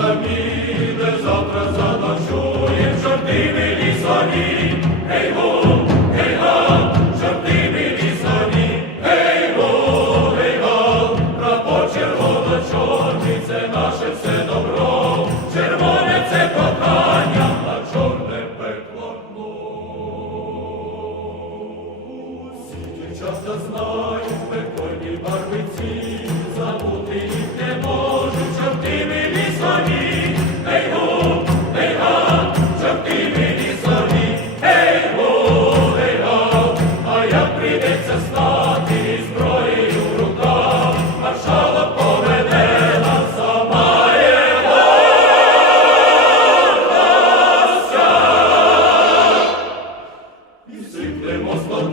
самі, де завтра заночуєм, чортові лісові. Гей-го, гей-га, чортові лісові. Гей-го, гей-га, прапор червоно-чорний, це наше все добро. Червоне – це кохання, а чорне – пекло. Усі дівчата знають пекольні барвиці, забути їх не можуть чортові лісові. Гей-го, гей-га, чортові лісові. Гей-го, гей-га, а як прийдеться стати зброєю в руках, маршалок поведе нас сама його і сиплемо 100 000